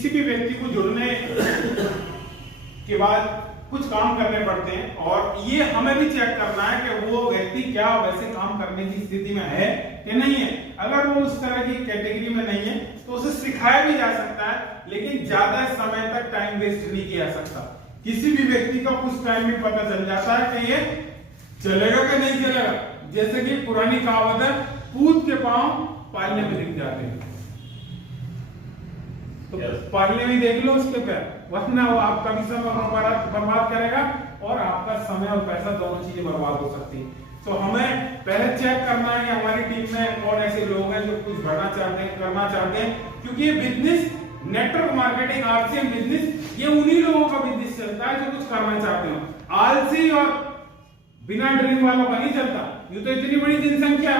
किसी भी व्यक्ति को जुड़ने के बाद कुछ काम करने पड़ते हैं और ये हमें भी चेक करना है कि वो व्यक्ति क्या वैसे काम करने की स्थिति में है कि नहीं है। अगर वो उस तरह की कैटेगरी में नहीं है तो उसे सिखाया भी जा सकता है, लेकिन ज्यादा समय तक टाइम वेस्ट नहीं किया सकता। किसी भी व्यक्ति को कुछ टाइम में पता चल जाता है कि ये चलेगा कि नहीं चलेगा। जैसे कि पुरानी कहावत है, कूद के पांव पालने में दिख जाते हैं, तो पालने में देख लो उसके पैर, वरना वो आपका भी समय बर्बाद करेगा और आपका समय और पैसा दोनों चीजें बर्बाद हो सकती है। तो हमें पहले चेक करना है कि हमारी टीम में कौन ऐसे लोग हैं जो कुछ बढ़ना चाहते हैं, करना चाहते हैं, क्योंकि ये business, network marketing, RCM business, ये उन्हीं लोगों का बिजनेस चलता है जो कुछ करना चाहते हो। आलसी और बिना ड्रीम वालों का नहीं चलता। ये तो इतनी बड़ी जनसंख्या,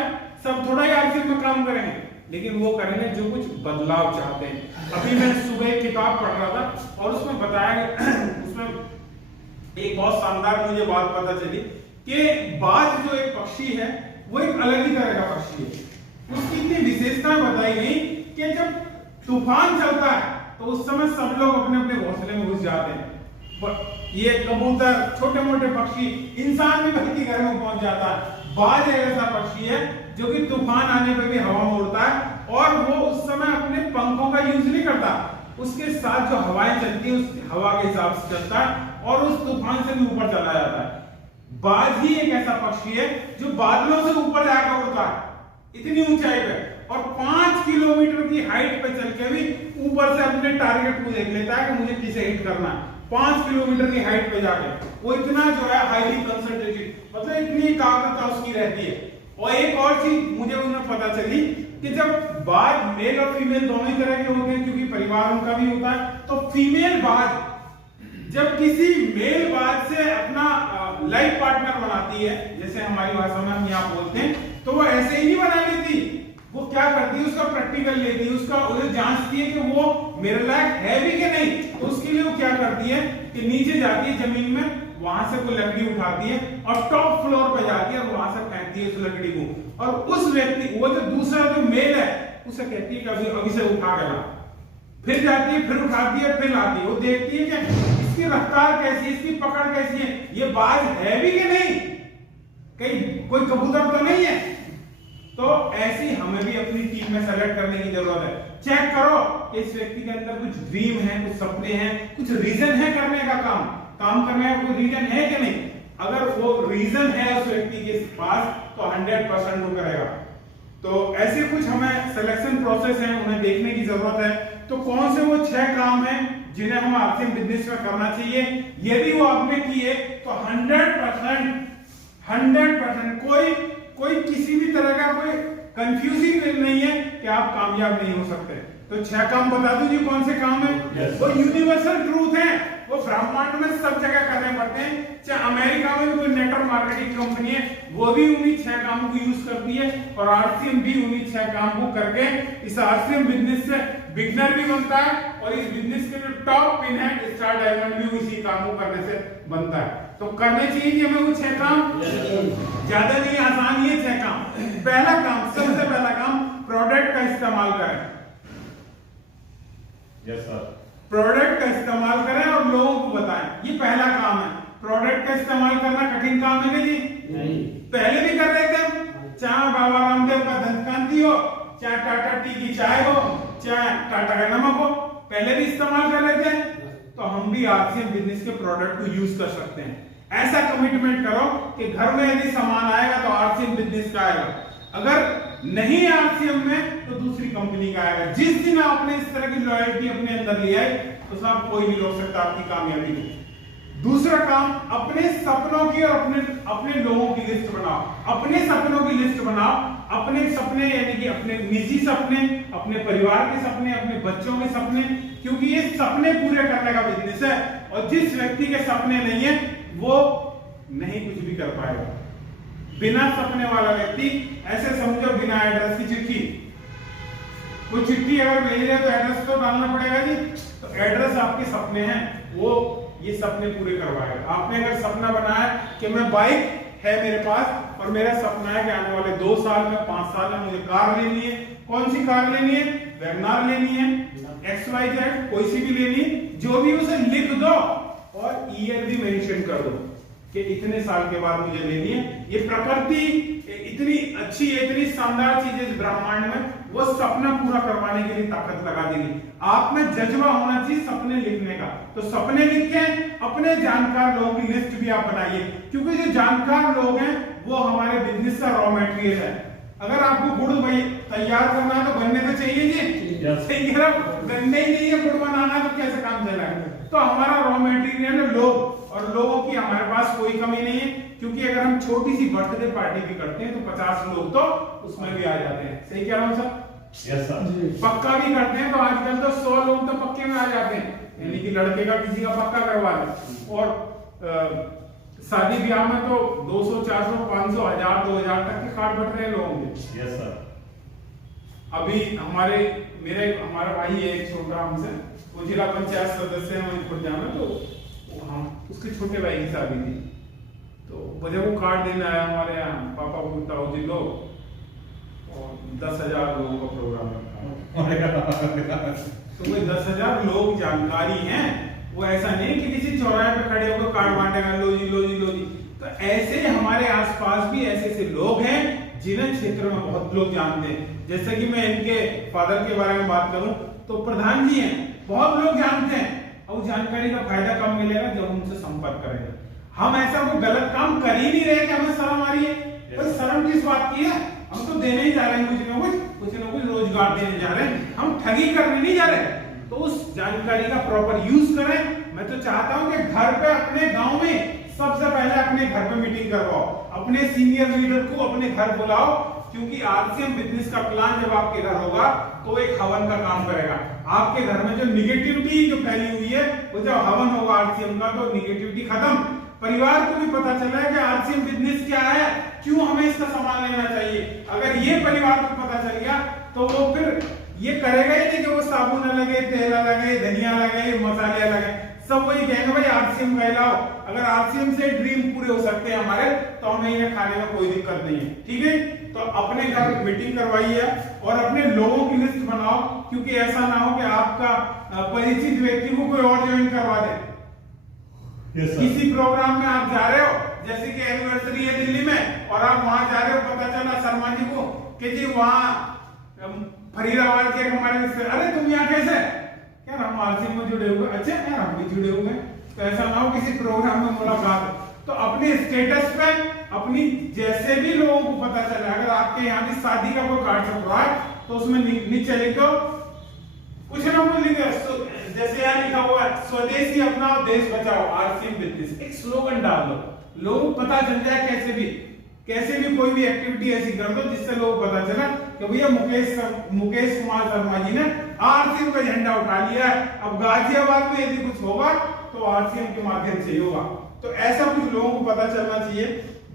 सब थोड़ा ही आरसीएम में काम करेंगे, लेकिन वो करेंगे जो कुछ बदलाव चाहते हैं। अभी मैं सुबह एक किताब पढ़ रहा था और उसमें बताया, उसमें एक बहुत शानदार मुझे बात पता चली कि बाज जो एक पक्षी है वो एक अलग ही तरह का पक्षी है। उसकी इतनी विशेषताएं बताई गई कि जब तूफान चलता है तो उस समय सब लोग अपने अपने घोंसले में घुस जाते हैं। ये कबूतर, छोटे मोटे पक्षी, इंसान भी बल्कि घर में पहुंच जाता है। बाज एक ऐसा पक्षी है जो कि तूफान आने पे भी हवा में उड़ता है और वो उस समय अपने पंखों का यूज नहीं करता, उसके साथ जो हवाएं चलती है उस हवा के हिसाब से चलता है और उस तूफान से भी ऊपर चला जाता है। बाज ही एक ऐसा पक्षी है जो बादलों से ऊपर जाकर उड़ता है, इतनी ऊंचाई पे, और 5 किलोमीटर की हाइट पे चल के भी ऊपर से अपने टारगेट को देख लेता है कि मुझे किसे हिट करना है। 5 किलोमीटर की हाइट पे जाके वो इतना जो है हाईली कंसंट्रेटेड, मतलब इतनी एकाग्रता उसकी रहती है। और एक और चीज मुझे उन्हें पता चली कि जब बाज मेल और फीमेल दोनों ही तरह के होते हैं, क्योंकि परिवार उनका भी होता है, तो फीमेल बाज जब किसी मेल बाज से अपना लाइफ पार्टनर बनाती है, जैसे हमारी भाषा में हम यहाँ बोलते हैं, तो वो ऐसे ही नहीं बना लेती। वो क्या करती है, उसका प्रैक्टिकल लेती है, उसका उसे जांचती है कि वो मेरे लायक है भी कि नहीं। तो उसके लिए वो क्या करती है कि नीचे जाती है जमीन में, वहां से कोई लकड़ी उठाती है और टॉप फ्लोर पे जाती है और वहां से फेंकती है उस लकड़ी को, और उस व्यक्ति, वो जो दूसरा जो मेल है, उसे कहती है कि अभी से उठा के ला। फिर जाती है, फिर उठाती है, फिर लाती है। वो देखती है कि इसकी रफ्तार कैसी है, इसकी पकड़ कैसी है, ये बाज है भी कि नहीं, कहीं कोई कबूतर तो नहीं है। तो ऐसी हमें भी अपनी टीम में सेलेक्ट करने की जरूरत है। चेक करो कि इस व्यक्ति के अंदर कुछ ड्रीम है, कुछ सपने हैं, कुछ रीजन है करने का काम करने का कोई रीजन है कि नहीं। अगर वो रीजन है उस व्यक्ति के पास तो 100% वो करेगा। तो ऐसे कुछ हमें सिलेक्शन प्रोसेस है, उन्हें देखने की जरूरत है। तो कौन से वो 6 काम हैं जिन्हें हम आरसीएम बिजनेस में करना चाहिए, यदि वो आपने किए तो 100% कोई किसी भी तरह का कोई कंफ्यूजिंग नहीं है कि आप कामयाब नहीं हो सकते। तो 6 काम बता दीजिए कौन से काम है। वो यूनिवर्सल ट्रूथ है, वो ब्रह्मांड में सब जगह करने पड़ते हैं। चाहे अमेरिका में कोई नेटवर्क मार्केटिंग कंपनी है, वो भी उन्हीं 6 कामों को यूज करती है, और आरसीएम भी उन्हीं 6 काम को करके इस आरसीएम बिजनेस से बिगनर भी बनता है, और इस बिजनेस के जो टॉप पिन है, स्टार डायमंड, भी इसी काम को करने से बनता है। तो करने चाहिए कि हमें वो 6 काम, ज्यादा नहीं, आसान ये 6 काम। पहला काम, सबसे पहला काम, प्रोडक्ट का इस्तेमाल करें। Yes sir. प्रोडक्ट का इस्तेमाल करें और लोगों को बताएं, ये पहला काम है। प्रोडक्ट का इस्तेमाल करना कठिन काम है जी? नहीं। पहले भी कर रहे थे, चाहे बाबा रामदेव का दंतकांति हो, चाहे टाटा टी की चाय हो, चाहे टाटा का नमक हो, पहले भी इस्तेमाल कर रहे थे। तो हम भी आरसीएम बिजनेस के प्रोडक्ट को यूज कर सकते हैं। ऐसा कमिटमेंट करो कि घर में यदि सामान आएगा तो आरसीएम बिजनेस का आएगा, अगर नहीं आरसीएम में तो दूसरी कंपनी का आएगा। जिस दिन आपने इस तरह की लॉयल्टी अपने अंदर ले आए तो साहब कोई नहीं रोक सकता आपकी कामयाबी को। दूसरा काम, अपने सपनों की और अपने लोगों की लिस्ट बनाओ। अपने सपनों की लिस्ट बनाओ, अपने सपने यानी कि अपने निजी सपने, अपने परिवार के सपने, अपने बच्चों के सपने, क्योंकि ये सपने पूरे करने का बिजनेस है, और जिस व्यक्ति के सपने नहीं है वो नहीं कुछ भी कर पाएगा। बिना सपने वाला व्यक्ति, ऐसे समझो बिना एड्रेस की चिट्ठी, वो चिट्ठी अगर भेज रहे तो एड्रेस तो डालना पड़ेगा जी। तो एड्रेस आपके सपने हैं, वो ये सपने पूरे करवाएगा। आपने अगर सपना बनाया कि मैं बाइक है मेरे पास और मेरा सपना है कि आने वाले 2 साल में, 5 साल में मुझे कार लेनी है, कौन सी कार लेनी है, वैगनार लेनी है, XYZ कोई सी भी लेनी है, जो भी उसे लिख दो और ईयर भी मेंशन कर दो कि इतने साल के बाद मुझे लेनी है। ये प्रकृति इतनी अच्छी है, इतनी शानदार चीज है इस ब्रह्मांड में, वो सपना पूरा करवाने के लिए ताकत लगा देगी। आप में जज्बा होना चाहिए सपने लिखने का, तो सपने लिख के अपने जानकार लोगों की लिस्ट भी आप बनाइए, क्योंकि जो जानकार लोग हैं वो हमारे बिजनेस का रॉ मटेरियल है। अगर आपको गुड़ तैयार करना है तो गन्ने तो चाहिए जी, सही कह रहा हूं, गन्ने ही नहीं है गुड़ बनाना तो कैसे काम चलेगा। तो हमारा रॉ मटेरियल है लोग, और लोगों की हमारे पास कोई कमी नहीं है, क्योंकि अगर हम छोटी सी बर्थडे पार्टी भी करते हैं तो 50 लोग तो उसमें भी आ जाते हैं। सही कह रहा हूं सर? Yes sir. पक्का भी करते हैं तो आजकल तो 100 लोग तो पक्के में आ जाते हैं, यानी कि लड़के का किसी का पक्का करवा दे। और शादी ब्याह में तो 200, 400, 500, 1000, 2000 तक के कार्ड बट रहे हैं लोगों के। Yes sir. अभी हमारा भाई है एक छोटा हमसे, वो जिला पंचायत सदस्य है मणिपुर जाना, तो हम उसके छोटे भाई की शादी थी, तो मुझे वो कार्ड देने आया हमारे यहाँ पापा ताऊ जी लोग, और 10,000 लोगों का प्रोग्राम रखा। तो वो 10,000 लोग जानकारी हैं, वो ऐसा नहीं कि किसी चौराहे पे खड़े होकर कार्ड बांटेगा, लो जी लो जी लो जी। तो ऐसे हमारे आसपास भी ऐसे लोग हैं जिन्हें क्षेत्र में बहुत लोग जानते हैं। जैसे कि मैं इनके फादर के बारे में बात करूं तो प्रधान जी हैं, बहुत लोग जानते हैं, और जानकारी का फायदा कब मिलेगा जब उनसे संपर्क करेंगे। हम ऐसा कोई गलत काम कर ही नहीं रहे कि हमें शर्म आ रही है, कोई शर्म किस बात की है, हम तो देने ही जा रहे हैं कुछ ना कुछ रोजगार देने जा रहे हैं, हम ठगी करने नहीं जा रहे। तो उस जानकारी का प्रॉपर यूज करें। मैं तो चाहता हूं कि घर पे अपने गांव में सबसे पहले अपने घर पे मीटिंग करवाओ, अपने सीनियर लीडर को अपने घर बुलाओ, क्योंकि आरसीएम बिजनेस का प्लान जब आपके घर होगा तो एक हवन का काम करेगा। आपके घर में जो निगेटिविटी जो फैली हुई है, वो जब हवन होगा आरसीएम का तो निगेटिविटी खत्म। परिवार को भी पता चला है कि आरसीएम बिजनेस क्या है, क्यों हमें इसका सामान लेना चाहिए। अगर ये परिवार को पता चल गया तो वो फिर ये करेगा ही नहीं कि वो साबुन लगे, तेल लगे, धनिया लगे, मसाले लगे, सब वही कहेंगे भाई आरसीएम कहलाओ। अगर आरसीएम से ड्रीम पूरे हो सकते हैं हमारे, तो हमें इन्हें खाने में कोई दिक्कत नहीं है। ठीक है, तो अपने घर मीटिंग करवाइए और अपने लोगों की लिस्ट बनाओ, क्योंकि ऐसा ना हो कि आपका परिचित व्यक्ति को कोई और ज्वाइन करवा दे। किसी प्रोग्राम में आप जा रहे हो, जैसे कि एनिवर्सरी है दिल्ली में, और आप वहां जा रहे हो, पता चला शर्मा जी को कि जी वहां फरीदाबाद के हमारे, अरे तुम यहाँ कैसे, यार हम आरसीएम में जुड़े हुए। अच्छा यार हम भी जुड़े हुए। तो ऐसा ना हो किसी प्रोग्राम में मुलाकात, तो अपने स्टेटस पे अपनी जैसे भी लोगों को पता चले, अगर आपके यहाँ भी शादी का कोई कार्ड छप रहा है तो उसमें नीचे लिखो, कुछ ना कुछ लिखो, जैसे यहाँ लिखा हुआ है स्वदेशी अपनाओ देश बचाओ आरसीएम बिजनेस, एक स्लोगन डाल दो, लोगों को पता चल जाए कैसे भी कोई भी एक्टिविटी ऐसी कर दो जिससे लोगों को पता चला कि भैया मुकेश कुमार शर्मा जी ने आरसीएम का झंडा उठा लिया है। अब गाजियाबाद में यदि कुछ होगा तो आरसीएम के माध्यम से ही होगा। तो ऐसा कुछ लोगों को पता चलना चाहिए।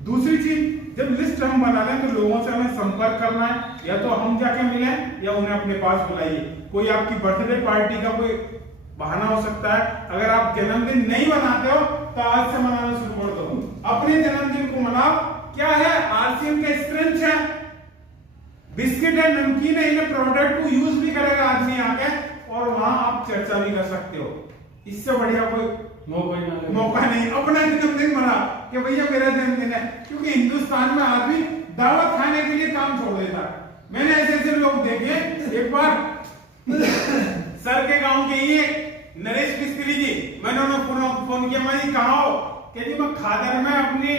दूसरी चीज, जब लिस्ट हम बना लें तो लोगों से हमें संपर्क करना है, या तो हम जाके मिलें या उन्हें अपने पास बुलाइए। कोई आपकी बर्थडे पार्टी का कोई बहाना हो सकता है, अगर आप जन्मदिन नहीं मनाते हो तो आज से मनाना शुरू कर दो, अपने जन्मदिन को मनाओ। क्या है आरसीएम का स्ट्रेंथ है, बिस्किट है, नमकीन है, इन प्रोडक्ट को यूज भी करेगा आदमी आके, और वहां आप चर्चा भी कर सकते हो। इससे बढ़िया कोई मौका नहीं अपना जन्मदिन मना कि भैया मेरा जन्मदिन है, क्योंकि हिंदुस्तान में आदमी दावत खाने के लिए काम छोड़ देता है। मैंने ऐसे लोग देखे, एक बार सर के गांव के ही नरेश मिस्त्री जी, मैंने उन्हें फोन किया, मैं कहा हो कि जी मैं खादर में अपने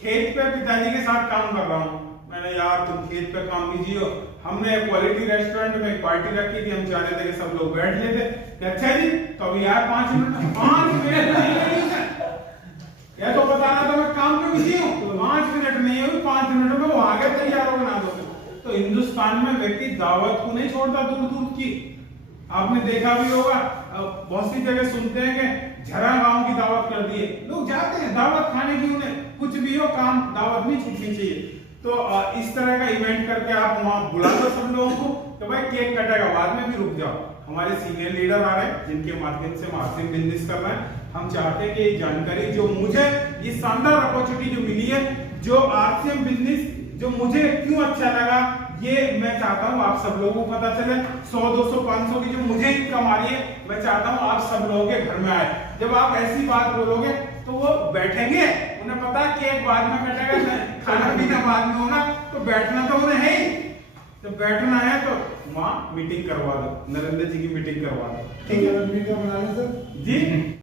खेत पे पिताजी के साथ काम कर रहा हूँ। मैंने यार तुम खेत पे काम कीजिए, हमने क्वालिटी रेस्टोरेंट में एक पार्टी रखी थी, हम चाह रहे थे कि सब लोग बैठ लेते। अच्छा जी, तो अभी यार 5 मिनट 5 मिनट नहीं है, या तो बताना तो मैं काम पे बिजी हूँ, 5 मिनट नहीं है, 5 मिनट में वो आगे तैयार हो बना दो। तो हिंदुस्तान में व्यक्ति दावत को नहीं छोड़ता दूर दूर की। आपने देखा भी होगा, बहुत सी जगह सुनते हैं कि झरा गांव की दावत कर दी है, लोग जाते हैं दावत खाने की, उन्हें कुछ भी हो काम दावत नहीं छूटनी चाहिए। तो इस तरह का इवेंट करके आप वहां बुला दो सब लोगों को, तो भाई केक कटेगा, बाद में भी रुक जाओ। हमारे सीनियर लीडर आ रहे हैं जिनके माध्यम से हम आरसीएम बिजनेस कर रहे हैं। हम चाहते हैं कि ये जानकारी जो मुझे ये शानदार अपॉर्चुनिटी जो मिली है, जो आरसीएम बिजनेस जो मुझे क्यों अच्छा लगा ये मैं चाहता हूँ आप सब लोगों को पता चले। 100, 200, 500 की जो मुझे इनकम आ रही है, मैं चाहता हूँ आप सब लोगों के घर में आए। जब आप ऐसी बात बोलोगे तो वो बैठेंगे, उन्हें पता है केक बाद में कटेगा, खाना पीना बाद में होगा, तो बैठना तो उन्हें है ही। तो बैठना है तो वहाँ मीटिंग करवा दो, नरेंद्र जी की मीटिंग करवा दो, ठीक है? मीटिंग बना लें सर जी।